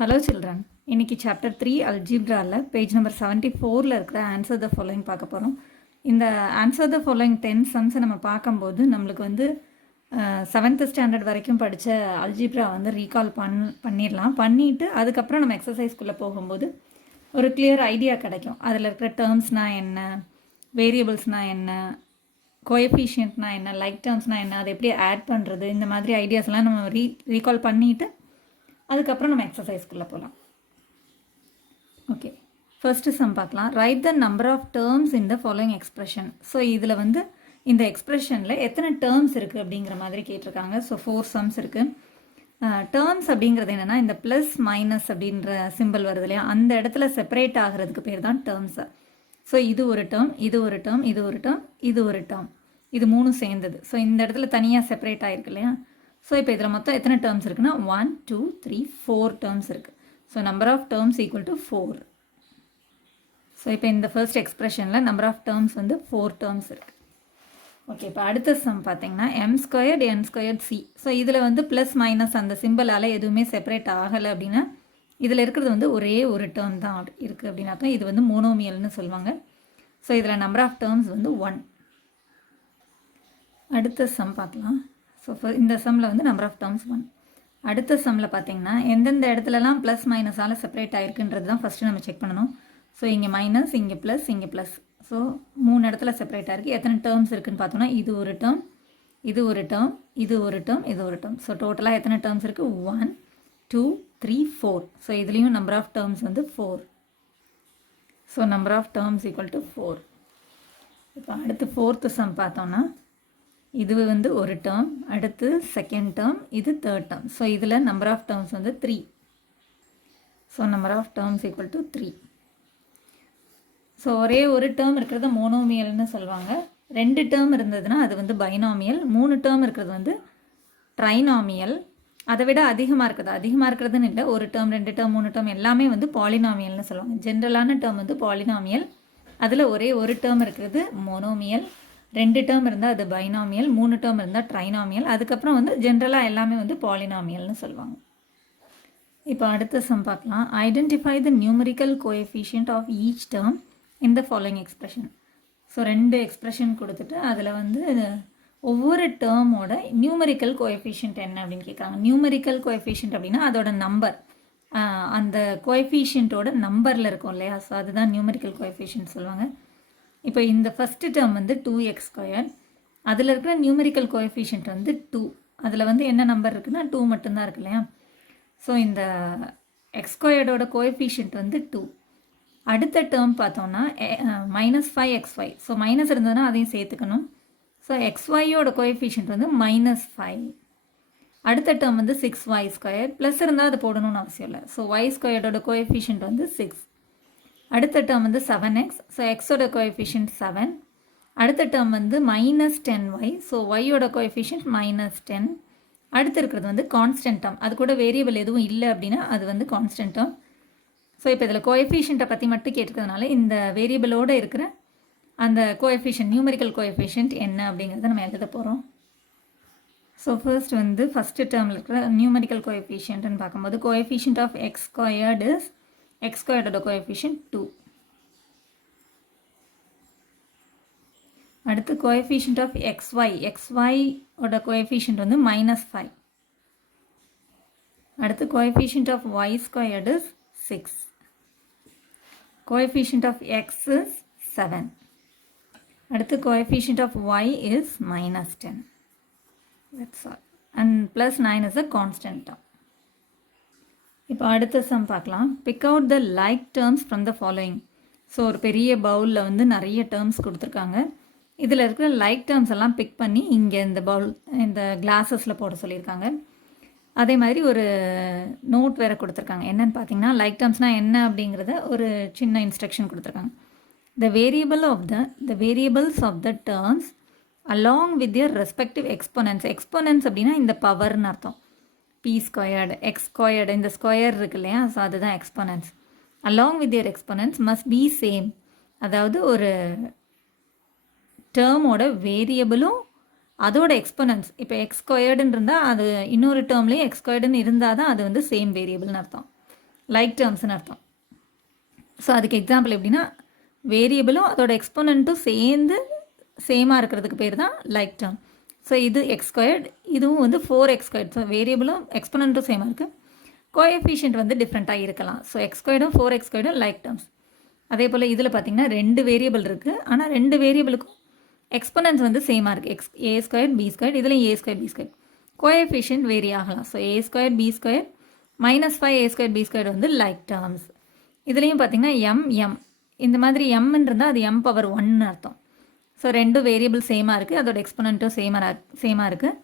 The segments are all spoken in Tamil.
Hello children. இன்னைக்கு chapter 3 algebra page number 74ல இருக்கிற answer the following பார்க்க போறோம். இந்த answer the following 10 sums நம்ம பார்க்கும்போது நம்மளுக்கு வந்து 7th standard வரைக்கும் படிச்ச algebra வந்து recall பண்ணிரலாம். பண்ணிட்டு அதுக்கப்புறம் நம்ம exerciseக்குள்ள போகும்போது ஒரு clear idea கிடைக்கும். அதில் இருக்கிற termsனா என்ன, variablesனா என்ன, coefficientனா என்ன, like termsனா என்ன, அதை எப்படி ஆட் பண்ணுறது, இந்த மாதிரி ஐடியாஸ்லாம் நம்ம ரீகால் பண்ணிட்டு அதுக்கப்புறம் நம்ம எக்ஸசைஸ்க்குள்ளே போகலாம். ஓகே, ஃபர்ஸ்ட் சம் பார்க்கலாம். Write the number of terms in the following expression. So இதில் வந்து இந்த எக்ஸ்பிரஷனில் எத்தனை டேர்ம்ஸ் இருக்குது அப்படிங்கிற மாதிரி கேட்டிருக்காங்க. ஸோ 4 சம்ஸ் இருக்குது. டேர்ம்ஸ் அப்படிங்கிறது என்னென்னா இந்த ப்ளஸ் மைனஸ் அப்படின்ற சிம்பிள் வருது இல்லையா, அந்த இடத்துல செப்பரேட் ஆகிறதுக்கு பேர் தான் டேர்ம்ஸு. ஸோ இது ஒரு டேர்ம், இது ஒரு டேர்ம், இது ஒரு டேர்ம், இது ஒரு டேர்ம், இது மூணும் சேர்ந்தது. ஸோ இந்த இடத்துல தனியாக செப்பரேட் ஆகிருக்கு இல்லையா. ஸோ இப்போ இதில் மொத்தம் எத்தனை டேர்ம்ஸ் இருக்குன்னா 1 2 3 4 டேர்ம்ஸ் இருக்குது. So number of terms equal to 4. So இப்போ இந்த ஃபர்ஸ்ட் எக்ஸ்பிரஷனில் நம்பர் ஆஃப் டேர்ம்ஸ் வந்து 4 டேர்ம்ஸ் இருக்குது. ஓகே, இப்போ அடுத்த சம் பார்த்தீங்கன்னா m² n² c. ஸோ இதில் வந்து ப்ளஸ் மைனஸ் அந்த சிம்பிளால் எதுவுமே செப்பரேட் ஆகலை அப்படின்னா இதில் இருக்கிறது வந்து ஒரே ஒரு டேர்ம் தான் இருக்குது அப்படின்னாக்கா இது வந்து மோனோமியல்னு சொல்லுவாங்க. ஸோ இதில் நம்பர் ஆஃப் டேர்ம்ஸ் வந்து 1. அடுத்த சம் பார்க்கலாம். ஸோ இந்த சம்மில் வந்து நம்பர் ஆஃப் டேர்ம்ஸ் 1. அடுத்த சம்மில் பார்த்தீங்கன்னா எந்தெந்த இடத்துலலாம் ப்ளஸ் மைனஸால் செப்பரேட் ஆகிருக்குன்றது தான் ஃபஸ்ட்டு நம்ம செக் பண்ணணும். ஸோ இங்கே மைனஸ், இங்கே ப்ளஸ், இங்கே ப்ளஸ். ஸோ 3 இடத்துல செப்பரேட் ஆகிருக்கு. எத்தனை டேர்ம்ஸ் இருக்குதுன்னு பார்த்தோன்னா இது ஒரு டேர்ம், இது ஒரு டேர்ம், இது ஒரு டேர்ம், இது ஒரு டேர்ம். ஸோ டோட்டலாக எத்தனை டேர்ம்ஸ் இருக்குது? 1 2 3 4. ஸோ இதுலேயும் நம்பர் ஆஃப் டேர்ம்ஸ் வந்து 4. So number of terms equal to 4. இப்போ அடுத்து 4th சம் பார்த்தோன்னா இது வந்து ஒரு டேர்ம், அடுத்து செகண்ட் டேர்ம், இது தேர்ட் டேர்ம். ஸோ இதில் நம்பர் ஆஃப் டேர்ம்ஸ் வந்து 3. So number of terms equal to 3. So ஒரே ஒரு டேர்ம் இருக்கிறது மோனோமியல்னு சொல்லுவாங்க. 2 டேர்ம் இருந்ததுன்னா அது வந்து பைனாமியல். 3 டேர்ம் இருக்கிறது வந்து ட்ரைனாமியல். அதை விட அதிகமாக இருக்கிறதுன்னு இல்லை, ஒரு டேர்ம் 2 டேர்ம் 3 டேர்ம் எல்லாமே வந்து பாலினாமியல்னு சொல்லுவாங்க. ஜென்ரலான டேர்ம் வந்து பாலினாமியல். அதில் ஒரே ஒரு டேர்ம் இருக்கிறது மோனோமியல். 2 டேர்ம் இருந்தால் அது பைனாமியல், 3 டேர்ம் இருந்தால் ட்ரைனாமியல். அதுக்கப்புறம் வந்து ஜென்ரலாக எல்லாமே வந்து பாலினாமியல்னு சொல்லுவாங்க. இப்போ அடுத்த சம் பார்க்கலாம். Identify the numerical coefficient of each term in the following expression. So 2 expression கொடுத்துட்டு அதில் வந்து ஒவ்வொரு டேர்மோட நியூமரிக்கல் கோஎஃபிஷியன்ட் என்ன அப்படின்னு கேட்குறாங்க. நியூமரிக்கல் கோஎஃபிஷியன்ட் அப்படின்னா அதோட நம்பர், அந்த கோஎஃபிஷியன்ட்டோட நம்பரில் இருக்கும் இல்லையா. ஸோ அதுதான் நியூமரிக்கல் கோஎஃபிஷியன்ட் சொல்லுவாங்க. இப்போ இந்த ஃபஸ்ட்டு டேர்ம் வந்து 2x², அதில் இருக்கிற நியூமரிக்கல் கோஎஃபிஷியன்ட் வந்து 2. அதில் வந்து என்ன நம்பர் இருக்குன்னா 2 மட்டும்தான் இருக்கு இல்லையா. ஸோ இந்த x²ஓட கோஎஃபிஷியன்ட் வந்து 2. அடுத்த டேர்ம் பார்த்தோன்னா -5xy. ஸோ மைனஸ் இருந்ததுன்னா அதையும் சேர்த்துக்கணும். ஸோ xyயோட கோஎஃபிஷியன்ட் வந்து -5. அடுத்த டேர்ம் வந்து 6y². ப்ளஸ் இருந்தால் அது போடணும்னு அவசியம் இல்லை. ஸோ y² கோஎஃபிஷியன்ட் வந்து 6. அடுத்த டேர்ம் வந்து 7x. ஸோ எக்ஸோட கோஎஃபிஷியன்ட் 7. அடுத்த டேர்ம் வந்து -10y. ஸோ ஒய்யோட கோஎஃபிஷியன்ட் -10. அடுத்து இருக்கிறது வந்து கான்ஸ்டன்ட் டேர்ம், அது கூட வேரியபிள் எதுவும் இல்லை அப்படின்னா அது வந்து கான்ஸ்டன்ட் டேர்ம். ஸோ இப்போ இதில் கோஎஃபிஷியன்ட்டை பற்றி மட்டும் கேட்டுக்கிறதுனால இந்த வேரியபிளோடு இருக்கிற அந்த கோஎஃபிஷியன்ட், நியூமரிக்கல் கோஎஃபிஷியன்ட் என்ன அப்படிங்கிறத நம்ம எழுத போகிறோம். ஸோ ஃபஸ்ட்டு டேர்மில் இருக்கிற நியூமரிக்கல் கோஎஃபிஷியன்ட்னு பார்க்கும்போது coefficient of x² is x² coefficient 2. அடுத்து கோஎஃபிஷியன்ட் ஆஃப் xyயோட கோஎஃபிஷியன்ட் வந்து -5. அடுத்து coefficient of y² is 6. Coefficient of x is 7. அடுத்து coefficient of y is -10. That's all. And +9 is a constant term. இப்போ அடுத்த சம் பார்க்கலாம். Big out the like terms from the following. So ஒரு பெரிய பவுலில் வந்து நிறைய டேர்ம்ஸ் கொடுத்துருக்காங்க. இதில் இருக்கிற லைக் டேர்ம்ஸ் எல்லாம் பிக் பண்ணி இங்கே இந்த கிளாஸஸில் போட சொல்லியிருக்காங்க. அதே மாதிரி ஒரு நோட் வேறு கொடுத்துருக்காங்க. என்னென்னு பார்த்தீங்கன்னா லைக் டேர்ம்ஸ்னால் என்ன அப்படிங்கிறத ஒரு சின்ன இன்ஸ்ட்ரக்ஷன் கொடுத்துருக்காங்க. The variables of the terms along with their respective exponents. Exponents அப்படின்னா இந்த பவர்னு அர்த்தம். p², x², இந்த ஸ்கொயர் இருக்கு இல்லையா. ஸோ அதுதான் exponents. Along with their exponents must be same. அதாவது ஒரு டேர்மோட வேரியபிளும் அதோட எக்ஸ்போனன்ஸ், இப்போ x² இருந்தால் அது இன்னொரு டேர்ம்லேயும் x² இருந்தால் தான் அது வந்து சேம் வேரியபிள்னு அர்த்தம். லைக் டேர்ம்ஸ்னு அர்த்தம். ஸோ அதுக்கு எக்ஸாம்பிள் எப்படின்னா வேரியபிளும் அதோட எக்ஸ்போனண்ட்டும் சேர்ந்து சேமாக இருக்கிறதுக்கு பேர் தான் லைக் டேர்ம். ஸோ இது எக்ஸ் ஸ்கொயர்ட், இதுவும் வந்து 4x ஸ்கொயர்ட். ஸோ வேரியபிளும் எக்ஸ்போனண்ட்டும் சேமாக இருக்குது, கோஎஃபிஷியன்ட் வந்து டிஃப்ரெண்ட்டாக இருக்கலாம். ஸோ எக்ஸ் ஸ்கொயர்டும் 4x ஸ்கொயர்டும் லைக் டேர்ம்ஸ். அதே போல் இதில் பார்த்திங்கன்னா 2 வேரியபிள் இருக்குது, ஆனால் 2 வேரியபிளுக்கும் எக்ஸ்போனன்ட்ஸ் வந்து சேமாக இருக்குது. ஏ ஸ்கொயர் பி ஸ்கொயர், இதில் a square b square. Coefficient vary ஆகலாம். So a square b square -5 a square b square வந்து லைக் டேர்ம்ஸ். இதுலேயும் பார்த்திங்கன்னா எம் இந்த மாதிரி எம்ன்னு இருந்தால் அது m⁻1 அர்த்தம். ஸோ 2 வேரியபிள் சேமாக இருக்குது, அதோட எக்ஸ்போனண்ட்டும் சேமாக இருக்குது,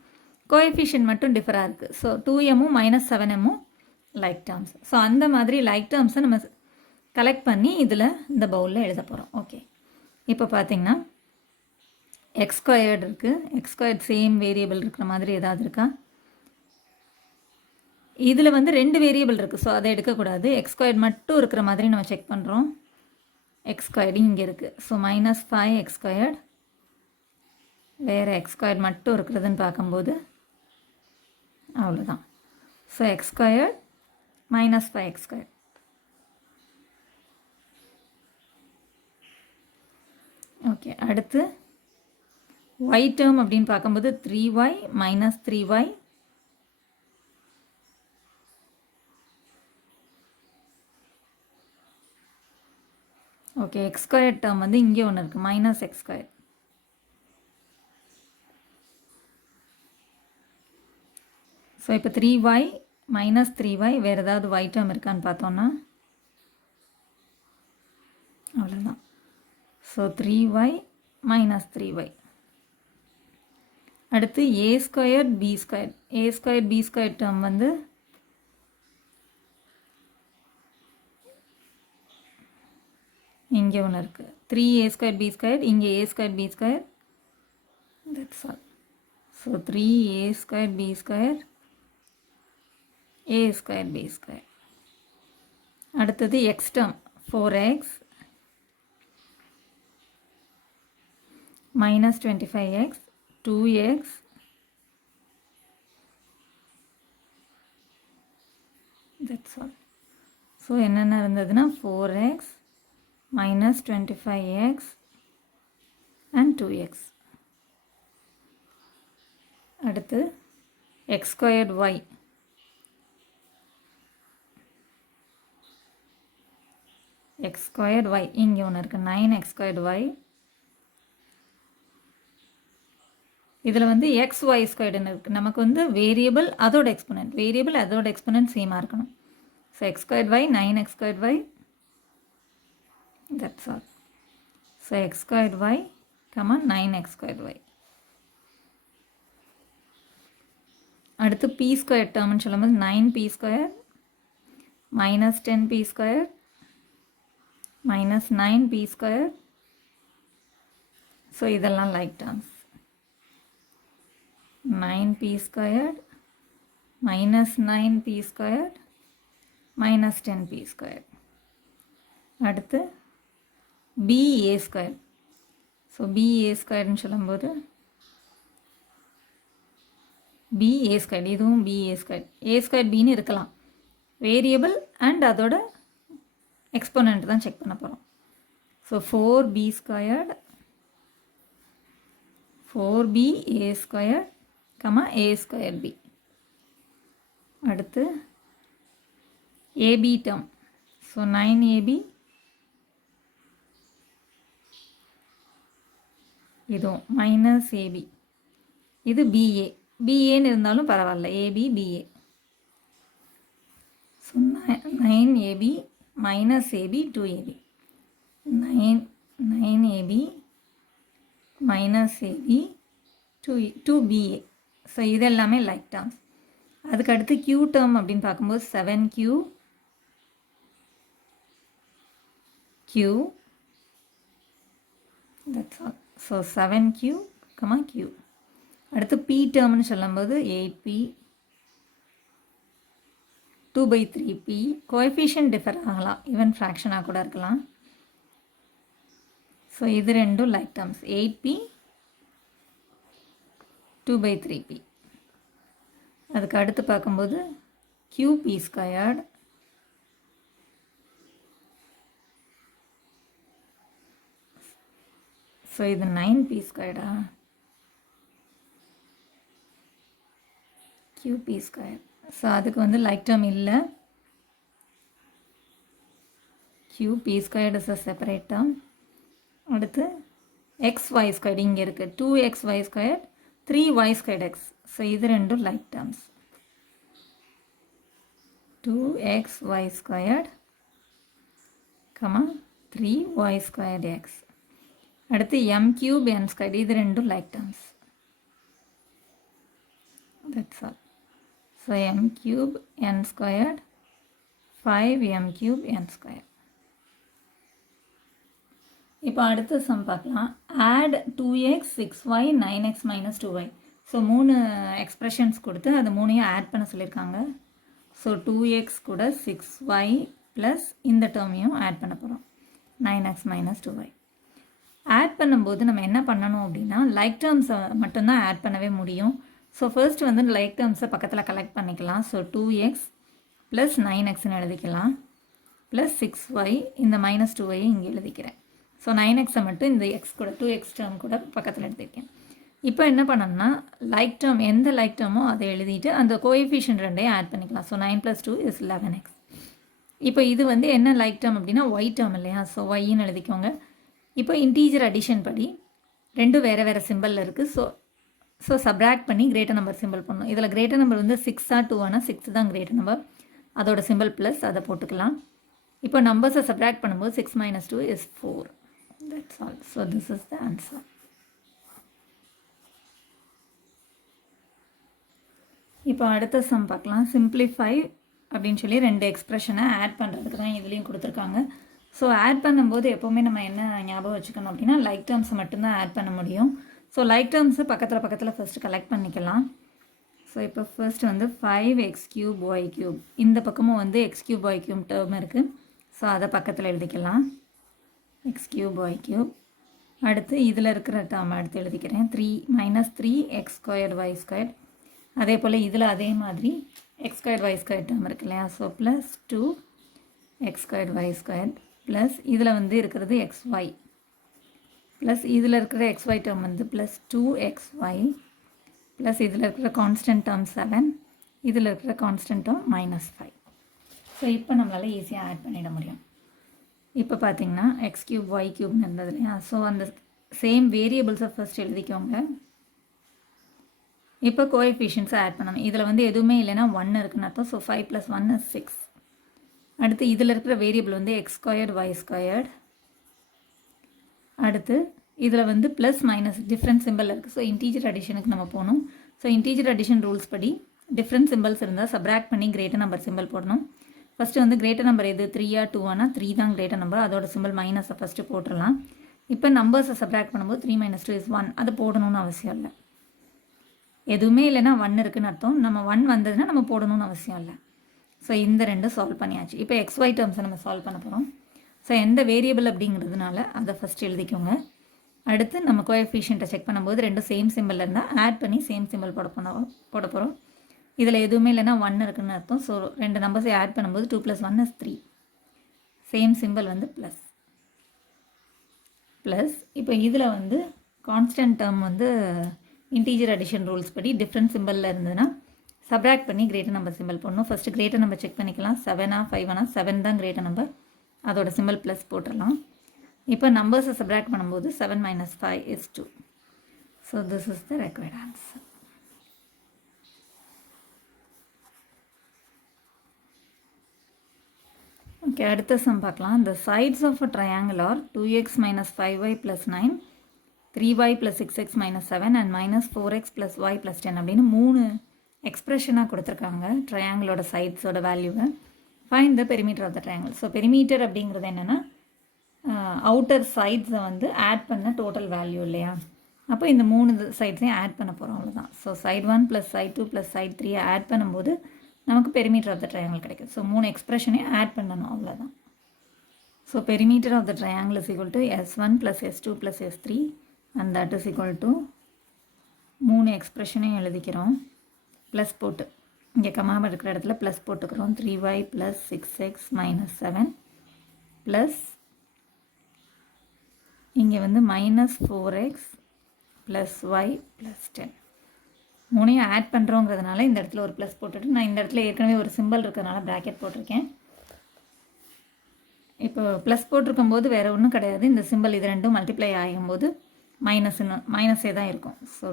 கோஎஃபிஷியன்ட் மட்டும் டிஃபராக இருக்குது. ஸோ 2mமும் -7mமும் லைக் டேர்ம்ஸ். ஸோ அந்த மாதிரி லைக் டேர்ம்ஸை நம்ம கலெக்ட் பண்ணி இதில் இந்த பவுலில் எழுத போகிறோம். ஓகே, இப்போ பார்த்திங்கன்னா எக்ஸ் ஸ்கொயர்டு இருக்குது, எக்ஸ் ஸ்கொயர்ட் சேம் வேரியபிள் இருக்கிற மாதிரி ஏதாவது இருக்கா? இதில் வந்து 2 வேரியபிள் இருக்குது, ஸோ அதை எடுக்கக்கூடாது. எக்ஸ் ஸ்கொயர்ட் மட்டும் இருக்கிற மாதிரி நம்ம செக் பண்ணுறோம். எக்ஸ் ஸ்கொயர்டு இங்கே இருக்குது. ஸோ -5x ஸ்கொயர்ட், வேறு எக்ஸ் ஸ்கொயர்ட் மட்டும் இருக்கிறதுன்னு பார்க்கும்போது அவ்வளோதான். So X squared -5x squared. Okay, அடுத்து y டேர்ம் அப்படின்னு பார்க்கும்போது 3y - 3y okay. X square term வந்து இங்கே ஒன்று இருக்குது, -x ஸ்கொயர். ஸோ இப்போ 3y - 3y வேறு ஏதாவது y டேர்ம் இருக்கான்னு பார்த்தோன்னா அவ்வளோதான். So 3y - 3y. அடுத்து a square b square. A square b square term வந்து இங்கே ஒன்று இருக்குது, 3a ஸ்கொயர் பி ஸ்கொயர், இங்கே a square b square, that's all. So 3a square b square, a square b square. அடுத்தது x term 4x -25x 2x that's all. So என்னென்ன இருந்ததுன்னா 4x -25x and 2x. அடுத்து x squared y. x squared y இங்கே ஒன்று இருக்குது, 9x squared y. இதில் வந்து xy ஸ்கொயர்டுன்னு இருக்குது. நமக்கு வந்து வேரியபிள் அதோட எக்ஸ்போனன்ட் சேமாக இருக்கணும். So x squared y 9x squared y, that's all. So x squared y, 9x squared y. அடுத்து p ஸ்கொயர் டேர்ம்னு சொல்லும்போது 9p square -10p square -9p square. So இதெல்லாம் like terms. 9p square -9p square -10p square. அடுத்து BA ஸ்கொயர். ஸோ BA ஸ்கொயர்னு சொல்லும்போது BA ஸ்கொயர், இதுவும் BA ஸ்கொயர். A ஸ்கொயர் பின்னு இருக்கலாம், வேரியபிள் அண்ட் அதோட எக்ஸ்போனண்ட் தான் செக் பண்ண போகிறோம். ஸோ 4B squared 4BA square A square B. அடுத்து AB டேர்ம். ஸோ 9AB, இதுவும் -AB, இது BA. BAன்னு இருந்தாலும் பரவாயில்ல, AB BA. So 9AB -AB 2AB, 9AB -AB 2BA. So இது எல்லாமே லைக் டேர்ம்ஸ். அதுக்கடுத்து Q டேர்ம் அப்படின்னு பார்க்கும்போது 7Q that's all. So 7Q, Q. அடுத்து P டேர்ம்னு சொல்லும்போது 8P 2/3P. கோஎஃபிஷியன்ட் டிஃபர் ஆகலாம், ஈவன் ஃப்ராக்ஷனாக கூட இருக்கலாம். ஸோ இது ரெண்டும் லைக் டேர்ம்ஸ், 8P 2/3P. அதுக்கு அடுத்து பார்க்கும்போது QP ஸ்கொயர்டு ஸோ இது 9p ஸ்கொயர்டா, qp ஸ்கொயர். ஸோ அதுக்கு வந்து லைக் டேர்ம் இல்லை, qp squared is a separate term. அடுத்து xy ஸ்கொயர்டு இங்கே இருக்குது, 2xy square 3y squared X. So இது ரெண்டும் like terms, 2xy squared 3y squared X. அடுத்து m cube n ஸ்கொயர்டு, இது ரெண்டும் like terms. That's all. So m cube n squared 5m cube n square. இப்போ அடுத்த சம் பார்க்கலாம். Add 2x 6y 9x minus 2y. So 3 expressions கொடுத்து அது 3ஐயும் ஆட் பண்ண சொல்லியிருக்காங்க. ஸோ 2x கூட 6y ப்ளஸ் இந்த டேர்மையும் ஆட் பண்ண போகிறோம், 9x minus 2y. ஆட் பண்ணும்போது நம்ம என்ன பண்ணணும் அப்படின்னா லைக் டேர்ம்ஸை மட்டும்தான் ஆட் பண்ணவே முடியும். ஸோ ஃபர்ஸ்ட் வந்து லைக் டேர்ம்ஸை பக்கத்தில் கலெக்ட் பண்ணிக்கலாம். ஸோ 2x ப்ளஸ் 9xன்னு எழுதிக்கலாம், ப்ளஸ் 6y, இந்த மைனஸ் 2y இங்கே எழுதிக்கிறேன். ஸோ 9xை மட்டும் இந்த எக்ஸ் கூட 2x டேர்ம் கூட பக்கத்தில் எடுத்துருக்கேன். இப்போ என்ன பண்ணணும்னா லைக் டேர்ம் எந்த லைக் டேர்மோ அதை எழுதிட்டு அந்த கோஎஃபிஷியன்ட் ரெண்டையும் ஆட் பண்ணிக்கலாம். So 9 + 2 is 11x. இப்போ இது வந்து என்ன லைக் டேர்ம் அப்படின்னா ஒய் டேர்ம் இல்லையா, ஸோ ஒய்ன்னு எழுதிக்கோங்க. இப்போ இன்டீஜர் அடிஷன் படி ரெண்டும் வேறு வேறு சிம்பிளில் இருக்குது. ஸோ சப்ராக்ட் பண்ணி கிரேட்டர் நம்பர் சிம்பிள் பண்ணணும். இதில் கிரேட்டர் நம்பர் வந்து 6 2 ஆனால் 6 தான் கிரேட்டர் நம்பர், அதோட சிம்பிள் ப்ளஸ் அதை போட்டுக்கலாம். இப்போ நம்பர்ஸை சப்ராக்ட் பண்ணும்போது 6 - 2 is 4. That's all. So this is the answer. இப்போ அடுத்த சம் பார்க்கலாம். சிம்பிளிஃபை அப்படின்னு சொல்லி 2 எக்ஸ்ப்ரெஷனை ஆட் பண்ணுறதுக்கு தான் இதுலேயும் கொடுத்துருக்காங்க. ஸோ ஆட் பண்ணும்போது எப்போவுமே நம்ம என்ன ஞாபகம் வச்சுக்கணும் அப்படின்னா லைக் டேர்ம்ஸை மட்டும்தான் ஆட் பண்ண முடியும். ஸோ லைக் டேர்ம்ஸை பக்கத்தில் ஃபஸ்ட்டு கலெக்ட் பண்ணிக்கலாம். ஸோ இப்போ ஃபர்ஸ்ட் வந்து 5x³ y³ இந்த பக்கமும் வந்து x³ y³ டேர்ம் இருக்குது. ஸோ அதை பக்கத்தில் எழுதிக்கலாம், x³ y³. அடுத்து இதில் இருக்கிற டேர்ம் எடுத்து எழுதிக்கிறேன், 3 - 3x² y². அதே போல் இதில் அதே மாதிரி x² y² டேர்ம் இருக்கு இல்லையா, so plus 2x² y² plus இதில் வந்து இருக்கிறது xy ப்ளஸ் இதில் இருக்கிற xy டேர்ம் வந்து ப்ளஸ் 2xy ப்ளஸ் இதில் இருக்கிற கான்ஸ்டன்ட் டேர்ம் 7, இதில் இருக்கிற கான்ஸ்டன்ட் டேர்ம் -5. ஸோ இப்போ நம்மளால் ஈஸியாக ஆட் பண்ணிட முடியும். இப்போ பார்த்தீங்கன்னா x³ y³ இருந்தது இல்லையா, ஸோ அந்த சேம் வேரியபிள்ஸை ஃபர்ஸ்ட் எழுதிக்கோங்க. இப்போ கோஎஃபிஷியன்ஸை ஆட் பண்ணணும். இதில் வந்து எதுவுமே இல்லைன்னா 1 இருக்குன்னு அர்த்தம். So 5 + 1 is 6. அடுத்து இதில் இருக்கிற வேரியபிள் வந்து x² y². அடுத்து இதில் வந்து ப்ளஸ் மைனஸ் டிஃப்ரெண்ட் சிம்பிள் இருக்குது. ஸோ இன்டீஜர் அடிஷனுக்கு நம்ம போகணும். ஸோ இன்டீஜர் அடிஷன் ரூல்ஸ் படி டிஃப்ரெண்ட் சிம்பிள்ஸ் இருந்தால் சப்ராக்ட் பண்ணி கிரேட்டர் நம்பர் சிம்பிள் போடணும். ஃபஸ்ட்டு வந்து கிரேட்டர் நம்பர் எது 3 - 2 ஆனால் 3 தான் கிரேட்டர் நம்பர், அதோட சிம்பிள் மைனஸை ஃபஸ்ட்டு போட்டுடலாம். இப்போ நம்பர்ஸை சப்ராக்ட் பண்ணும்போது 3 - 2 is 1, அது போடணும்னு அவசியம் இல்லை. எதுவுமே இல்லைன்னா 1 இருக்குன்னு அர்த்தம். நம்ம 1 வந்ததுன்னா நம்ம போடணும்னு அவசியம் இல்லை. ஸோ இந்த ரெண்டும் சால்வ் பண்ணியாச்சு. இப்போ xy டேர்ம்ஸை நம்ம சால்வ் பண்ண போகிறோம். ஸோ எந்த வேரியபிள் அப்படிங்கிறதுனால அதை ஃபஸ்ட் எழுதிக்கோங்க. அடுத்து நம்ம கோஎஃபிஷியன்ட்டை செக் பண்ணும்போது ரெண்டும் சேம் சிம்பிள் இருந்தால் ஆட் பண்ணி சேம் சிம்பிள் போட போகிறோம். இதில் எதுவுமே இல்லைன்னா 1 இருக்குன்னு அர்த்தம். ஸோ 2 நம்பர்ஸை ஆட் பண்ணும்போது 2 + 1 is 3. சேம் சிம்பிள் வந்து ப்ளஸ் இப்போ இதில் வந்து கான்ஸ்டன்ட் டேர்ம் வந்து இன்டீஜர் அடிஷன் ரூல்ஸ் படி டிஃப்ரெண்ட் சிம்பிளில் இருந்ததுன்னா சப்ராக்ட் பண்ணி கிரேட்டர் நம்பர் சிம்பிள் போடணும். ஃபஸ்ட்டு கிரேட்டர் நம்பர் செக் பண்ணிக்கலாம். 7 5 7 தான் கிரேட்டர் நம்பர், அதோட சிம்பிள் ப்ளஸ் போட்டுடலாம். இப்போ நம்பர்ஸை சப்ராக்ட் பண்ணும்போது 7 - 5 is 2. So this is the required answer. Okay, அடுத்த சம் பார்க்கலாம். The sides of a triangle are 2x - 5y + 9, 3y + 6x - 7 and -4x + y + 10 அப்படின்னு 3 எக்ஸ்ப்ரெஷனாக கொடுத்துருக்காங்க. ட்ரையாங்கிளோட சைட்ஸோட வேல்யூவை find the perimeter of the triangle. So perimeter அப்படிங்கிறது என்னென்னா அவுட்டர் சைட்ஸை வந்து ஆட் பண்ண டோட்டல் வேல்யூ இல்லையா, அப்போ இந்த 3 சைட்ஸையும் ஆட் பண்ண போகிறோம், அவ்வளோதான். So side 1 + side 2 + side 3 add பண்ணும்போது நமக்கு பெரிமீட்டர் ஆஃப் த ட்ரையாங்கிள் கிடைக்கும். ஸோ 3 எக்ஸ்ப்ரெஷனையும் ஆட் பண்ணணும், அவ்வளோதான். So perimeter of the triangle is equal to S1 + S2 + S3 and that is equal to 3 எக்ஸ்ப்ரெஷனையும் எழுதிக்கிறோம். ப்ளஸ் போட்டு இங்கே கமாம இருக்கிற இடத்துல ப்ளஸ் போட்டுக்கிறோம். 3y + 6x - 7 ப்ளஸ் இங்கே வந்து -4x + y + 10 மூணையும் ஆட் பண்ணுறோங்கிறதுனால இந்த இடத்துல ஒரு ப்ளஸ் போட்டுட்டு நான் இந்த இடத்துல ஏற்கனவே ஒரு சிம்பிள் இருக்கிறதுனால ப்ராக்கெட் போட்டிருக்கேன். இப்போ ப்ளஸ் போட்டிருக்கும் போது வேறு ஒன்றும் கிடையாது, இந்த சிம்பிள் இது ரெண்டும் மல்டிப்ளை ஆகும்போது மைனஸே தான் இருக்கும். So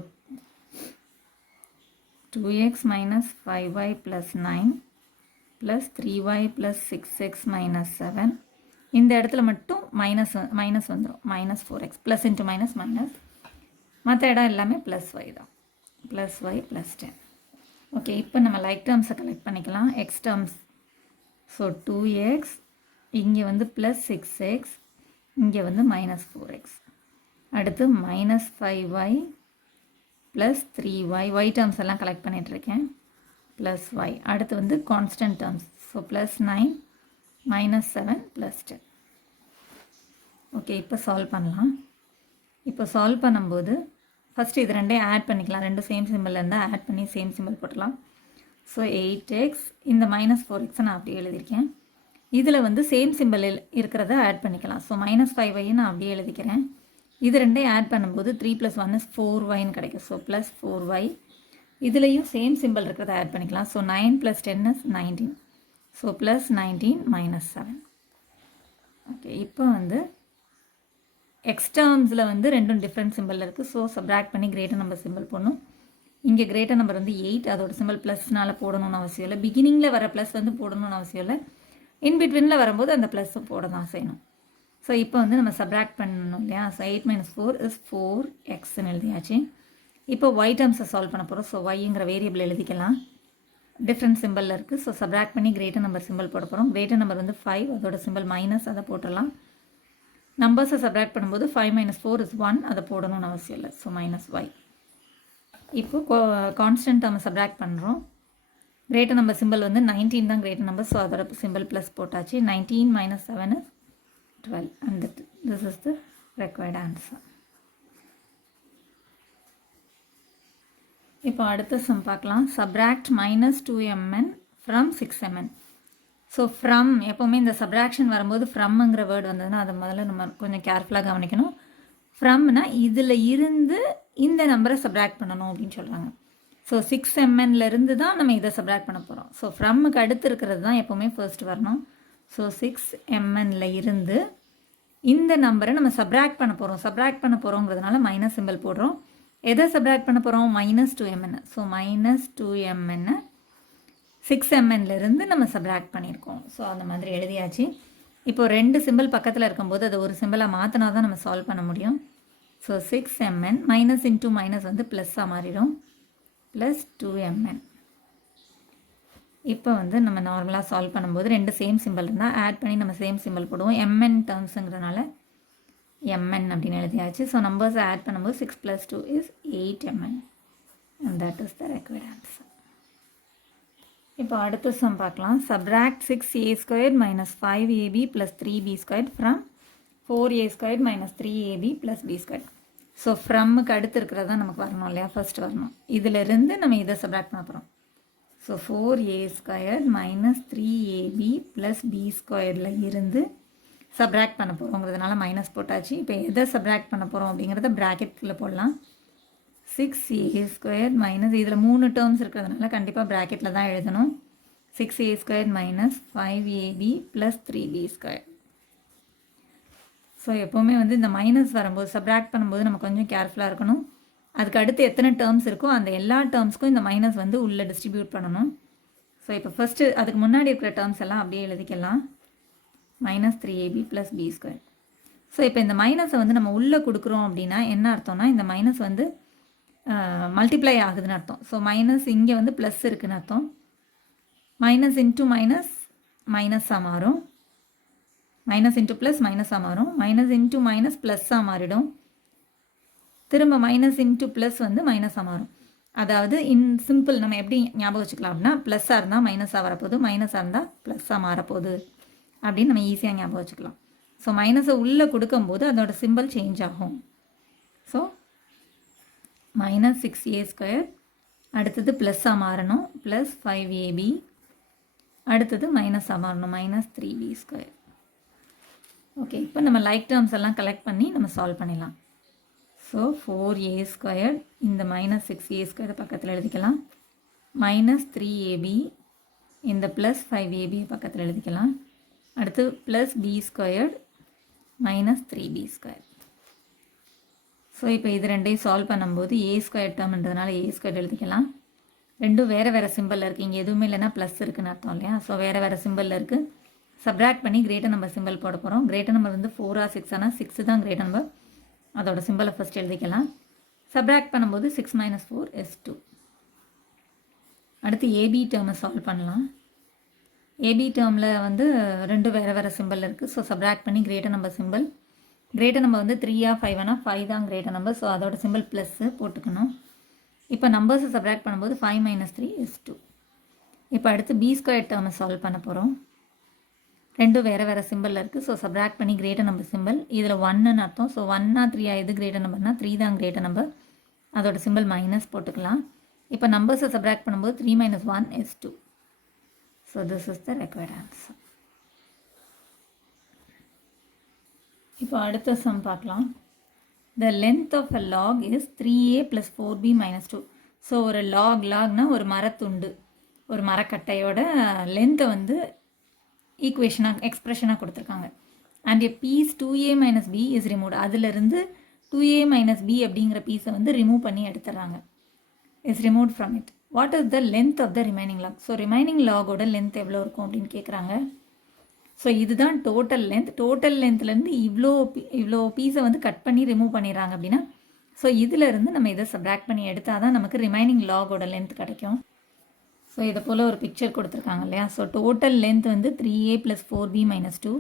2x - 5y + 9 + 3y + 6x - 7. இந்த இடத்துல மட்டும் மைனஸ் வந்துடும், -4x plus into minus minus, மற்ற இடம் எல்லாமே +y தான், +y + 10. ஓகே, இப்போ நம்ம லைக் டேர்ம்ஸை கலெக்ட் பண்ணிக்கலாம். எக்ஸ் டேர்ம்ஸ், ஸோ 2x, இங்கே வந்து +6x, இங்கே வந்து -4x, அடுத்து -5y + 3y, y டேர்ம்ஸ் எல்லாம் கலெக்ட் பண்ணிகிட்ருக்கேன், +y, அடுத்து வந்து கான்ஸ்டன்ட் டேர்ம்ஸ், ஸோ +9 -7 + 10. ஓகே, இப்போ சால்வ் பண்ணலாம். இப்போ சால்வ் பண்ணும்போது ஃபஸ்ட்டு இது ரெண்டையும் ஆட் பண்ணிக்கலாம், ரெண்டும் சேம் சிம்பிள் இருந்தால் ஆட் பண்ணி சேம் சிம்பிள் போட்டலாம். ஸோ 8x, இந்த -4x நான் அப்படியே எழுதியிருக்கேன். இதில் வந்து சேம் சிம்பிள் இருக்கிறத ஆட் பண்ணிக்கலாம். ஸோ -5y நான் அப்படியே எழுதிக்கிறேன். இது ரெண்டையும் ஆட் பண்ணும்போது 3 + 1 = 4yன்னு கிடைக்கும். ஸோ +4y, இதுலேயும் சேம் சிம்பிள் இருக்கிறத ஆட் பண்ணிக்கலாம். ஸோ 9 + 10 = 19. ஸோ +19 - 7. ஓகே, இப்போ வந்து எக்ஸ் டேர்ம்ஸில் வந்து ரெண்டும் டிஃப்ரெண்ட் சிம்பிள் இருக்குது. ஸோ சப்ராக்ட் பண்ணி கிரேட்டர் நம்பர் சிம்பிள் போடணும். இங்கே கிரேட்டர் நம்பர் வந்து 8, அதோட சிம்பிள் ப்ளஸ்னால் போடணும்னு அவசியம் இல்லை. பிகினிங்கில் வர ப்ளஸ் வந்து போடணும்னு அவசியம் இல்லை, இன்பிட்வீனில் வரும்போது அந்த ப்ளஸ்ஸும் போட தான் செய்யணும். ஸோ இப்போ வந்து நம்ம சப்ராக்ட் பண்ணணும் இல்லையா. ஸோ 8 - 4 = 4xன்னு எழுதியாச்சு. இப்போ ஒய் டேர்ம்ஸை சால்வ் பண்ண போகிறோம். ஸோ ஒய்ங்கிற வேரியபிள் எழுதிக்கலாம், டிஃப்ரெண்ட் சிம்பிளில் இருக்குது. ஸோ சப்ராக்ட் பண்ணி கிரேட்டர் நம்பர் சிம்பிள் போட போகிறோம். கிரேட்டர் நம்பர் வந்து 5, அதோட சிம்பிள் மைனஸ், அதை போட்டுடலாம். நம்பர்ஸை சப்ராக்ட் பண்ணும்போது 5 - 4 = 1, அதை போடணும்னு அவசியம் இல்லை. So -y. இப்போ கான்ஸ்டன்ட் நம்ம சப்ராக்ட் பண்ணுறோம். கிரேட்டர் நம்பர் சிம்பிள் வந்து 19 தான் கிரேட்டர் நம்பர், ஸோ அதோட சிம்பிள் ப்ளஸ் போட்டாச்சு. 19 - 7 = 12, and this is the required answer. இப்போ அடுத்த சம் பார்க்கலாம். Subtract -2mn from 6mn. So from, எப்போவுமே இந்த சப்ராக்ஷன் வரும்போது ஃப்ரம்ங்கிற வேர்டு வந்ததுன்னா அதை முதல்ல நம்ம கொஞ்சம் கேர்ஃபுல்லாக கவனிக்கணும். ஃப்ரம்னா இதில் இருந்து இந்த நம்பரை சப்ராக்ட் பண்ணணும் அப்படின்னு சொல்கிறாங்க. ஸோ 6mnலேருந்து தான் நம்ம இதை சப்ராக்ட் பண்ண போகிறோம். ஸோ ஃப்ரம்முக்கு அடுத்து இருக்கிறது தான் எப்போவுமே ஃபர்ஸ்ட் வரணும். ஸோ 6mnல இருந்து இந்த நம்பரை நம்ம சப்ராக்ட் பண்ண போகிறோம். சப்ராக்ட் பண்ண போகிறோங்கிறதுனால மைனஸ் சிம்பிள் போடுறோம். எதை சப்ராக்ட் பண்ண போகிறோம்? -2mn. ஸோ -2mn 6mnலேருந்து நம்ம சப்ராக்ட் பண்ணியிருக்கோம். ஸோ அந்த மாதிரி எழுதியாச்சு. இப்போ ரெண்டு சிம்பிள் பக்கத்தில் இருக்கும்போது அதை ஒரு சிம்பிளாக மாற்றினா தான் நம்ம சால்வ் பண்ண முடியும். So 6mn minus into minus வந்து ப்ளஸ்ஸாக மாறிடும், +2mn. இப்போ வந்து நம்ம நார்மலாக சால்வ் பண்ணும்போது ரெண்டு சேம் சிம்பிள் இருந்தால் ஆட் பண்ணி நம்ம சேம் சிம்பிள் போடுவோம். mn டேர்ம்ஸுங்கிறதுனால mn அப்படின்னு எழுதியாச்சு. ஸோ நம்பர்ஸை ஆட் பண்ணும்போது 6 + 2 = 8mn, and that is the required answer. இப்போ அடுத்த சம் பார்க்கலாம். Subtract 6a² - 5ab + 3b² from 4a² - 3ab + b². So ஃப்ரம்முக்கு அடுத்து இருக்கிறதா நமக்கு வரணும் இல்லையா, ஃபர்ஸ்ட் வரணும். இதிலிருந்து நம்ம இதை சப்ராக்ட் பண்ண போகிறோம். ஸோ 4a² - 3ab + b² இருந்து சப்ராக்ட் பண்ண போகிறோங்கிறதுனால மைனஸ் போட்டாச்சு. இப்போ எதை சப்ராக்ட் பண்ண போகிறோம் அப்படிங்கிறத ப்ராக்கெட்டில் போடலாம். 6a² - இதில் 3 டேர்ம்ஸ் இருக்கிறதுனால கண்டிப்பாக ப்ராக்கெட்டில் தான் எழுதணும். 6a² - 5ab + 3b². ஸோ எப்போவுமே வந்து இந்த மைனஸ் வரும்போது சப்ராக்ட் பண்ணும்போது நம்ம கொஞ்சம் கேர்ஃபுல்லாக இருக்கணும். அதுக்கு அடுத்து எத்தனை டேர்ம்ஸ் இருக்கோ அந்த எல்லா டேர்ம்ஸ்க்கும் இந்த மைனஸ் வந்து உள்ளே டிஸ்ட்ரிபியூட் பண்ணணும். ஸோ இப்போ ஃபஸ்ட்டு அதுக்கு முன்னாடி இருக்கிற டேர்ம்ஸ் எல்லாம் அப்படியே எழுதிக்கலாம், -3ab + b². ஸோ இப்போ இந்த மைனஸை வந்து நம்ம உள்ளே கொடுக்குறோம் அப்படின்னா என்ன அர்த்தம்னா, இந்த மைனஸ் வந்து மல்டிப்ளை ஆகுதுன்னு அர்த்தம். ஸோ மைனஸ் இங்கே வந்து ப்ளஸ் இருக்குதுன்னு அர்த்தம். மைனஸ் இன்ட்டு மைனஸ் மைனஸாக மாறும், மைனஸ் இன்ட்டு ப்ளஸ் மைனஸாக மாறும், மைனஸ் இன்ட்டு மைனஸ் ப்ளஸ்ஸாக மாறிடும், திரும்ப மைனஸ் இன்ட்டு ப்ளஸ் வந்து மைனஸாக மாறும். அதாவது சிம்பிள் நம்ம எப்படி ஞாபகம் வச்சுக்கலாம் அப்படின்னா, ப்ளஸ்ஸாக இருந்தால் மைனஸாக வரப்போகுது, மைனஸாக இருந்தால் ப்ளஸ்ஸாக மாறப்போகுது அப்படின்னு நம்ம ஈஸியாக ஞாபகம் வச்சுக்கலாம். ஸோ மைனஸை உள்ளே கொடுக்கும்போது அதோட சிம்பிள் சேஞ்ச் ஆகும். ஸோ -6a², அடுத்தது ப்ளஸ்ஸாக மாறணும், +5ab, அடுத்தது மைனஸாக மாறணும், -3b². ஓகே, இப்போ நம்ம லைக் டேர்ம்ஸ் எல்லாம் கலெக்ட் பண்ணி நம்ம சால்வ் பண்ணிடலாம். ஸோ 4a² இந்த -6a² பக்கத்தில் எழுதிக்கலாம். -3ab இந்த +5ab பக்கத்தில் எழுதிக்கலாம். அடுத்து +b² -3b². ஸோ இப்போ இது ரெண்டையும் சால்வ் பண்ணும்போது a² டேர்ம்ன்றதுனால a² எழுதிக்கலாம். ரெண்டும் வேறு வேறு சிம்பிளில் இருக்குது. இங்கே எதுவுமே இல்லைன்னா ப்ளஸ் இருக்குன்னு அர்த்தம் இல்லையா? ஸோ வேறு வேறு சிம்பிளில் இருக்குது. சப்ராக்ட் பண்ணி கிரேட்டர் நம்பர் சிம்பிள் போட போகிறோம். கிரேட்டர் நம்பர் வந்து 4 or 6 ஆனால் 6 தான் கிரேட்டர் நம்பர். அதோட சிம்பிளை ஃபஸ்ட் எழுதிக்கலாம். சப்ராக்ட் பண்ணும்போது 6 - 4 is 2. அடுத்து ஏபி டேர்மை சால்வ் பண்ணலாம். ஏபி டேர்மில் வந்து ரெண்டும் வேறு வேறு சிம்பிள் இருக்குது. ஸோ சப்ராக்ட் பண்ணி greater number simple. Greater number வந்து 3 or 5 ஆனால் 5 தான் கிரேட்டர் நம்பர். ஸோ அதோட சிம்பிள் ப்ளஸ்ஸு போட்டுக்கணும். இப்போ நம்பர்ஸை சப்ராக்ட் பண்ணும்போது 5 - 3 is 2. இப்போ அடுத்து b² டேர்மை சால்வ் பண்ண போகிறோம். ரெண்டும் வேறு வேறு சிம்பிளில் இருக்குது. ஸோ சப்ராக்ட் பண்ணி கிரேட்டர் நம்பர் சிம்பிள். இதில் 1ன்னு அர்த்தம். ஸோ 1 or 3 எது கிரேட்டர் நம்பர்னால் 3 தான் கிரேட்டர் நம்பர். அதோட சிம்பிள் மைனஸ் போட்டுக்கலாம். இப்போ நம்பர்ஸை சப்ராக்ட் பண்ணும்போது 3 - 1 is 2. So this is the required answer. இப்போ அடுத்த சம் பார்க்கலாம். The length of a log is 3a plus 4b minus 2. So ஒரு லாக்னா ஒரு மரத்துண்டு, ஒரு மரக்கட்டையோட லென்த்தை வந்து ஈக்குவேஷனாக எக்ஸ்ப்ரெஷனாக கொடுத்துருக்காங்க. And a piece 2a minus b is removed. அதிலிருந்து 2a minus b அப்படிங்கிற பீஸை வந்து ரிமூவ் பண்ணி எடுத்துடுறாங்க. Is remove from it. What is the length of the remaining log? So remaining லாகோட லென்த் எவ்வளோ இருக்கும் அப்படின்னு கேட்குறாங்க. ஸோ இதுதான் டோட்டல் லென்த். டோட்டல் லென்த்லேருந்து இவ்வளோ பீஸை வந்து கட் பண்ணி ரிமூவ் பண்ணிடுறாங்க அப்படின்னா, ஸோ இதிலேருந்து நம்ம இதை சப்ராக்ட் பண்ணி எடுத்தால் தான் நமக்கு ரிமைனிங் லாகோட லென்த் கிடைக்கும். ஸோ இதை போல் ஒரு பிக்சர் கொடுத்துருக்காங்க இல்லையா? ஸோ டோட்டல் லென்த் வந்து 3a + 4b - 2.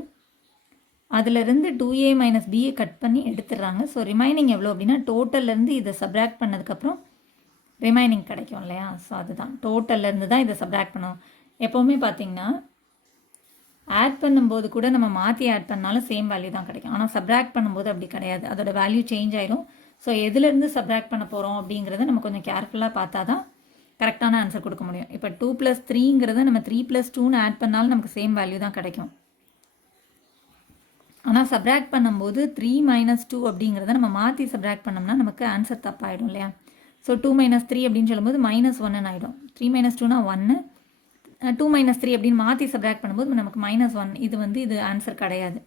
அதிலிருந்து 2a - b கட் பண்ணி எடுத்துடுறாங்க. ஸோ ரிமைனிங் எவ்வளோ அப்படின்னா, டோட்டல்லேருந்து இதை சப்ராக்ட் பண்ணதுக்கப்புறம் ரிமைனிங் கிடைக்கும் இல்லையா? ஸோ அதுதான் டோட்டல்லேருந்து தான் இதை சப்ராக்ட் பண்ணணும். எப்போவுமே பார்த்திங்கன்னா ஆட் பண்ணும்போது கூட நம்ம மாற்றி ஆட் பண்ணாலும் சேம் வேல்யூ தான் கிடைக்கும். ஆனால் சப்ராக்ட் பண்ணும்போது அப்படி கிடையாது. அதோட வேல்யூ சேஞ்ச் ஆயிடும். ஸோ எதுலேருந்து சப்ராக்ட் பண்ண போகிறோம் அப்படிங்கிறத நம்ம கொஞ்சம் கேர்ஃபுல்லாக பார்த்தா தான் கரெக்டான ஆன்சர் கொடுக்க முடியும். இப்போ 2 + 3ங்கிறத நம்ம 3 + 2ன்னு ஆட் பண்ணாலும் நமக்கு சேம் வேல்யூ தான் கிடைக்கும். ஆனால் சப்ராக்ட் பண்ணும்போது 3 - 2 அப்படிங்கிறத நம்ம மாற்றி சப்ராக்ட் பண்ணோம்னா நமக்கு ஆன்சர் தப்பாயிடும் இல்லையா? ஸோ 2 - 3 அப்படின்னு சொல்லும்போது -1ன்னு ஆகிடும். 3 - 2னா 1, 2 - 3 அப்படின்னு மாற்றி சப்ராக்ட் பண்ணும்போது நமக்கு -1. இது ஆன்சர் கிடையாது.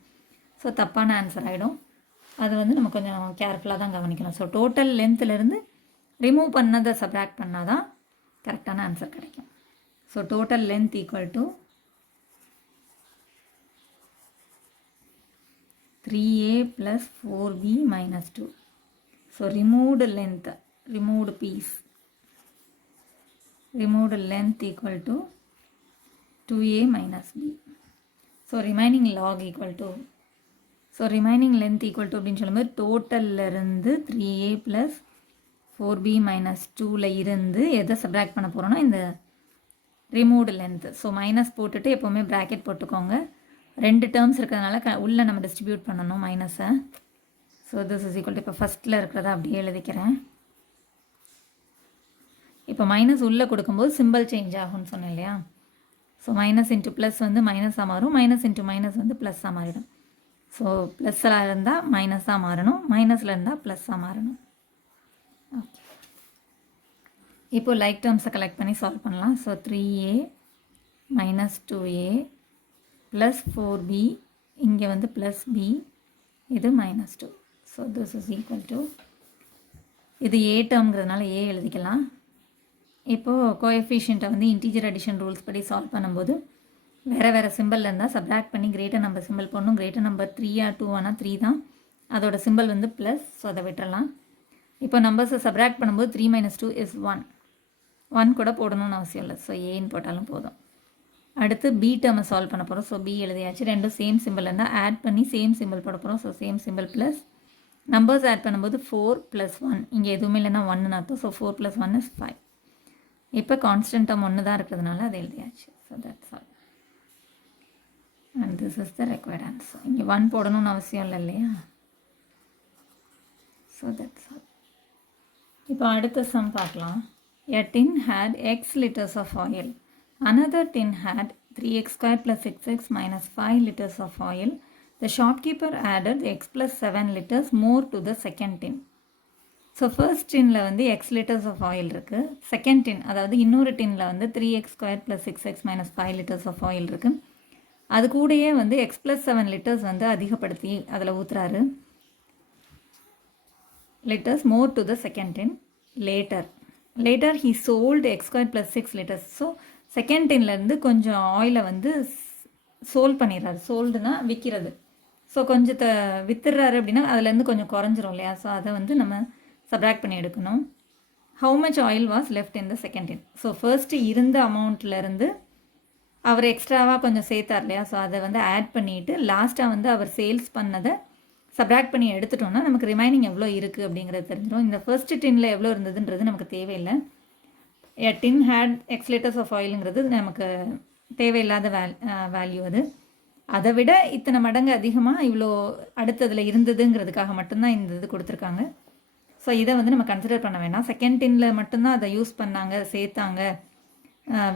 ஸோ தப்பான ஆன்சர் ஆகிடும். அது வந்து நம்ம கொஞ்சம் கேர்ஃபுல்லாக தான் கவனிக்கணும். ஸோ டோட்டல் லென்த்துலேருந்து ரிமூவ் பண்ணதை சப்ராக்ட் பண்ணால் தான் கரெக்டான ஆன்சர் கிடைக்கும். So total length equal to 3a + 4b - 2. So removed length, removed piece, removed length equal to 2a minus b. So remaining log equal to, so remaining length equal to அப்படின்னு சொல்லும்போது டோட்டல்ல இருந்து 3a plus 4b minus 2ல இருந்து எதை சப்ராக்ட் பண்ண போகிறோன்னா இந்த ரிமூவ்டு லென்த். ஸோ மைனஸ் போட்டுட்டு எப்போவுமே ப்ராக்கெட் போட்டுக்கோங்க. 2 டேர்ம்ஸ் இருக்கிறதுனால உள்ளே நம்ம டிஸ்ட்ரிபியூட் பண்ணணும் மைனஸை. So this is equal to, இப்போ ஃபஸ்ட்டில் இருக்கிறத அப்படியே எழுதிக்கிறேன். இப்போ மைனஸ் உள்ளே கொடுக்கும்போது சிம்பிள் சேஞ்ச் ஆகும்னு சொன்னேன் இல்லையா? ஸோ மைனஸ் இன்ட்டு ப்ளஸ் வந்து மைனஸாக மாறும், மைனஸ் இன்ட்டு மைனஸ் வந்து ப்ளஸ்ஸாக மாறிடும். ஸோ ப்ளஸ்ஸில் இருந்தால் மைனஸாக மாறணும், மைனஸில் இருந்தால் ப்ளஸ்ஸாக மாறணும். ஓகே, இப்போது லைக் டேர்ம்ஸை கலெக்ட் பண்ணி சால்வ் பண்ணலாம். ஸோ 3a - 2a + 4b, இங்கே வந்து +b, இது -2. So this is equal to, இது a டேர்ம்ங்கிறதுனால a எழுதிக்கலாம். இப்போது கோஎஃபிஷியண்ட்டை வந்து இன்டீஜர் அடிஷன் ரூல்ஸ் படி சால்வ் பண்ணும்போது வேறு சிம்பிளில் இருந்தால் சப்ராக்ட் பண்ணி கிரேட்டர் நம்பர் சிம்பிள் போடணும். கிரேட்டர் நம்பர் 3 or 2 ஆனால் 3 தான். அதோட சிம்பிள் வந்து ப்ளஸ். ஸோ அதை விட்டுறலாம். இப்போ நம்பர்ஸை சப்ராக்ட் பண்ணும்போது 3 - 2 is 1. 1 கூட போடணும்னு அவசியம் இல்லை. ஸோ ஏன்னு போட்டாலும் போதும். அடுத்து பி டேர்மை சால்வ் பண்ண போகிறோம். ஸோ பி எழுதியாச்சு. ரெண்டும் சேம் சிம்பிள் இருந்தால் ஆட் பண்ணி சேம் சிம்பிள் போட போகிறோம். So same symbol plus. Numbers add பண்ணும்போது 4 + 1, இங்கே எதுவுமே இல்லைன்னா 1ன்னு அர்த்தம். So 4 + 1 is 5. இப்போ கான்ஸ்டன்ட் டேர்ம் 1 தான் இருக்கிறதுனால அதை எழுதியாச்சு. So that's all. And this is the required answer. இங்கே 1 போடணும்னு அவசியம் இல்லை இல்லையா? So that's all. இப்போ அடுத்த சம் பார்க்கலாம். A tin had x liters of oil. Another tin had 3x² + 6x - 5 liters of oil. The shopkeeper added the x plus 7 liters more to the second tin. So first டின்னில் வந்து எக்ஸ் லிட்டர்ஸ் ஆஃப் ஆயில் இருக்குது. செகண்ட் டின் அதாவது இன்னொரு டின்னில் வந்து 3x² + 6x - 5 litres of oil இருக்குது. அது கூடயே வந்து x + 7 லிட்டர்ஸ் வந்து அதிகப்படுத்தி அதில் ஊற்றுறாரு. Litres more to the second tin. Later he sold x² + 6 litres. So second டின்லேருந்து கொஞ்சம் ஆயிலை வந்து சோல்ட் பண்ணிடுறாரு. சோல்டுனா விற்கிறது. ஸோ கொஞ்சத்தை விற்றுறாரு அப்படின்னா அதுலேருந்து கொஞ்சம் குறைஞ்சிரும் இல்லையா? ஸோ அதை வந்து நம்ம சப்ராக்ட் பண்ணி எடுக்கணும். How much oil was left in the second tin. So first இருந்த அமௌண்ட்லேருந்து அவர் எக்ஸ்ட்ராவாக கொஞ்சம் சேர்த்தார் இல்லையா? ஸோ அதை வந்து ஆட் பண்ணிவிட்டு லாஸ்ட்டாக வந்து அவர் சேல்ஸ் பண்ணதை சப்ராக்ட் பண்ணி எடுத்துட்டோம்னா நமக்கு ரிமைனிங் எவ்வளோ இருக்குது அப்படிங்கிறது தெரிஞ்சிடும். இந்த ஃபர்ஸ்ட் டின்னில் எவ்வளோ இருந்ததுன்றது நமக்கு தேவையில்லை. டின் ஹேட் எக்ஸ் லிட்டர்ஸ் ஆஃப் ஆயிலுங்கிறது நமக்கு தேவையில்லாத வேல்யூ. அது அதை விட இத்தனை மடங்கு அதிகமாக இவ்வளோ அடுத்ததில் இருந்ததுங்கிறதுக்காக மட்டும்தான் இந்த இது கொடுத்துருக்காங்க. ஸோ இதை வந்து நம்ம கன்சிடர் பண்ண வேண்டாம். செகண்ட் டின்னில் மட்டும்தான் அதை யூஸ் பண்ணாங்க, சேர்த்தாங்க,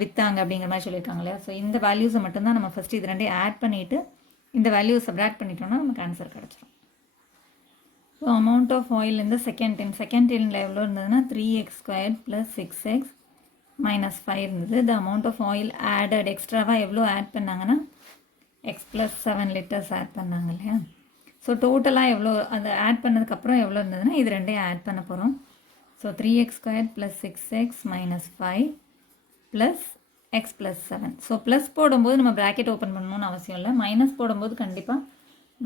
விற்றாங்க அப்படிங்கிற மாதிரி சொல்லியிருக்காங்க இல்லையா? ஸோ இந்த வேல்யூஸை மட்டும்தான் நம்ம ஃபஸ்ட்டு இது ரெண்டையும் ஆட் பண்ணிவிட்டு இந்த வேல்யூஸ் சப்ராக்ட் பண்ணிட்டோம்னா நமக்கு ஆன்சர் கிடச்சிடும். ஸோ அமௌண்ட் ஆஃப் ஆயில் இந்த செகண்ட் டின்னில் எவ்வளோ இருந்ததுன்னா 3x² + 6x - 5 இருந்தது. The amount of oil added எக்ஸ்ட்ராவாக எவ்வளோ ஆட் பண்ணாங்கன்னா x + 7 லிட்டர்ஸ் ஆட் பண்ணாங்க இல்லையா? ஸோ டோட்டலாக எவ்வளோ அதை ஆட் பண்ணதுக்கப்புறம் எவ்வளோ இருந்ததுன்னா இது ரெண்டையும் ஆட் பண்ண போகிறோம். So 3x² + 6x - 5 + x + 7. So plus போடும்போது நம்ம ப்ராக்கெட் ஓப்பன் பண்ணணும்னு அவசியம் இல்லை. மைனஸ் போடும்போது கண்டிப்பாக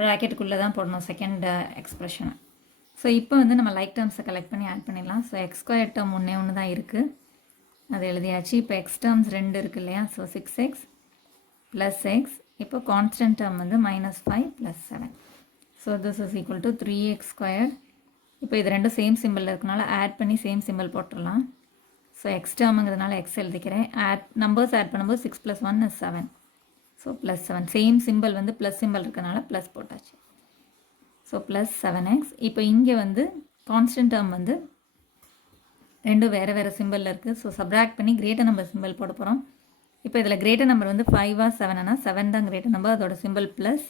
ப்ராக்கெட்டுக்குள்ளே தான் போடணும் செகண்ட் எக்ஸ்ப்ரெஷனை. ஸோ இப்போ வந்து நம்ம லைக் டேர்ம்ஸை கலெக்ட் பண்ணி ஆட் பண்ணிடலாம். ஸோ x² டேர்ம் ஒன்று தான் இருக்குது, அது எழுதியாச்சு. இப்போ எக்ஸ் டேர்ம்ஸ் 2 இருக்குது இல்லையா? So 6x + x. இப்போ கான்ஸ்டன்ட் டேர்ம் வந்து -5 + 7. So this is equal to 3x². இப்போ இது ரெண்டும் சேம் சிம்பிளில் இருக்கனால ஆட் பண்ணி சேம் சிம்பிள் போட்டுடலாம். ஸோ எக்ஸ் டேர்முங்கிறதுனால எக்ஸ் எழுதிக்கிறேன். நம்பர்ஸ் ஆட் பண்ணும்போது 6 + 1 is 7. ஸோ +7 சேம் சிம்பிள் வந்து ப்ளஸ் சிம்பிள் இருக்கனால ப்ளஸ் போட்டாச்சு. So +7x. இப்போ இங்கே வந்து கான்ஸ்டன்ட் டேர்ம் வந்து ரெண்டும் வேறு வேறு சிம்பிளில் இருக்குது. ஸோ சப்ராக்ட் பண்ணி கிரேட்டர் நம்பர் சிம்பிள் போட போகிறோம். இப்போ இதில் கிரேட்டர் நம்பர் வந்து 5 7 7 தான் கிரேட்டர் நம்பர், அதோட சிம்பிள் ப்ளஸ்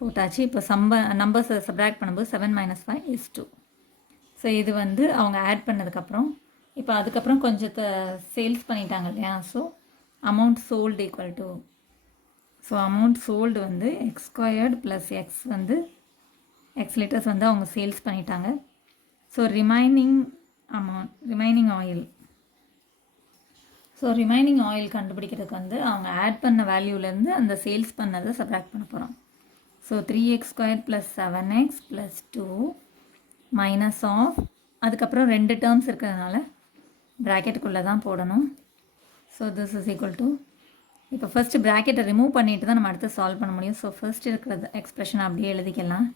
போட்டாச்சு. இப்போ நம்பர்ஸை சப்ராக்ட் பண்ணும்போது 7 - 5 is 2. ஸோ இது வந்து அவங்க ஆட் பண்ணதுக்கப்புறம் இப்போ அதுக்கப்புறம் கொஞ்சத்தை சேல்ஸ் பண்ணிட்டாங்க இல்லையா? So amount sold equal to, so amount sold வந்து x² + x வந்து x லிட்டர்ஸ் வந்து அவங்க சேல்ஸ் பண்ணிட்டாங்க. So remaining oil, so remaining oil கண்டுபிடிக்கிறதுக்கு வந்து அவங்க ஆட் பண்ண வேல்யூலேருந்து அந்த சேல்ஸ் பண்ணதை சப்ராக்ட் பண்ண போகிறோம். So 3x² + 7x + 2 minus of, அதுக்கப்புறம் 2 டேர்ம்ஸ் இருக்கிறதுனால ப்ராக்கெட்டுக்குள்ளே தான் போடணும். So this is equal to, இப்போ ஃபஸ்ட்டு ப்ராக்கெட்டை ரிமூவ் பண்ணிவிட்டு தான் நம்ம அடுத்து சால்வ் பண்ண முடியும். ஸோ ஃபர்ஸ்ட் இருக்கிறது எக்ஸ்ப்ரெஷன் அப்படியே எழுதிக்கலாம்.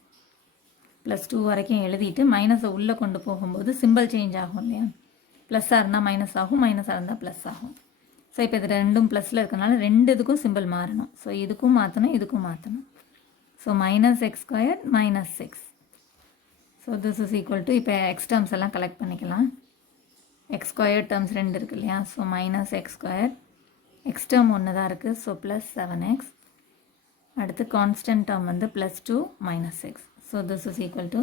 +2 வரைக்கும் எழுதிட்டு மைனஸை உள்ளே கொண்டு போகும்போது சிம்பிள் சேஞ்ச் ஆகும் இல்லையா? ப்ளஸ்ஸாக இருந்தால் மைனஸ் ஆகும், மைனஸாக இருந்தால் ப்ளஸ் ஆகும். ஸோ இப்போ இது ரெண்டும் ப்ளஸில் இருக்கிறனால ரெண்டு இதுக்கும் சிம்பிள் மாறணும். ஸோ இதுக்கும் மாற்றணும், இதுக்கும் மாற்றணும். So -x² - 6. So this is equal to, இப்போ எக்ஸ் டேர்ம்ஸ் எல்லாம் கலெக்ட் பண்ணிக்கலாம். x² டேர்ம்ஸ் 2 இருக்கு இல்லையா? ஸோ -x², எக்ஸ் டேர்ம் 1 தான் இருக்குது. So +7x. அடுத்து கான்ஸ்டன்ட் டேர்ம் வந்து +2 - 6. So this is equal to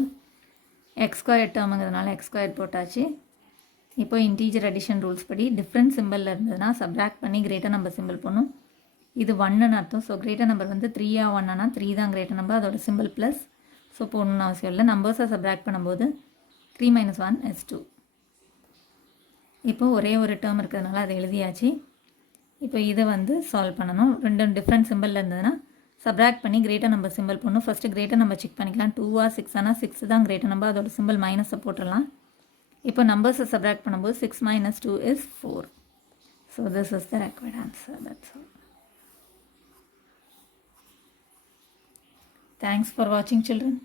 x² டேர்முங்கிறதுனால x² போட்டாச்சு. இப்போ இன்டீஜர் அடிஷன் ரூல்ஸ் படி டிஃப்ரெண்ட் சிம்பிளில் இருந்ததுன்னா சப்ராக்ட் பண்ணி கிரேட்டர் நம்பர் சிம்பிள் போடணும். இது 1ன்னு அர்த்தம். ஸோ கிரேட்டர் நம்பர் வந்து 3 1னா 3 தான் கிரேட்டர் நம்பர், அதோட சிம்பிள் ப்ளஸ். ஸோ போடணும்னு அவசியம் இல்லை. நம்பர்ஸை சப்ராக்ட் பண்ணும்போது 3 - 1 is 2. இப்போ ஒரே ஒரு டேர்ம் இருக்கிறதுனால அதை எழுதியாச்சு. இப்போ இதை வந்து சால்வ் பண்ணணும். ரெண்டும் டிஃப்ரெண்ட் சிம்பிளில் இருந்ததுன்னா சப்ராக்ட் பண்ணி கிரேட்டர் நம்பர் சிம்பிள் போடணும். ஃபஸ்ட்டு கிரேட்டர் நம்பர் செக் பண்ணிக்கலாம். 2 6 ஆனால் 6 தான் கிரேட்டர் நம்பர், அதோட சிம்பிள் மைனஸை போட்டுடலாம். இப்போ நம்பர்ஸை சப்ராக்ட் பண்ணும்போது 6 - 2 is 4. So this is the required answer. That's all. Thanks for watching, children.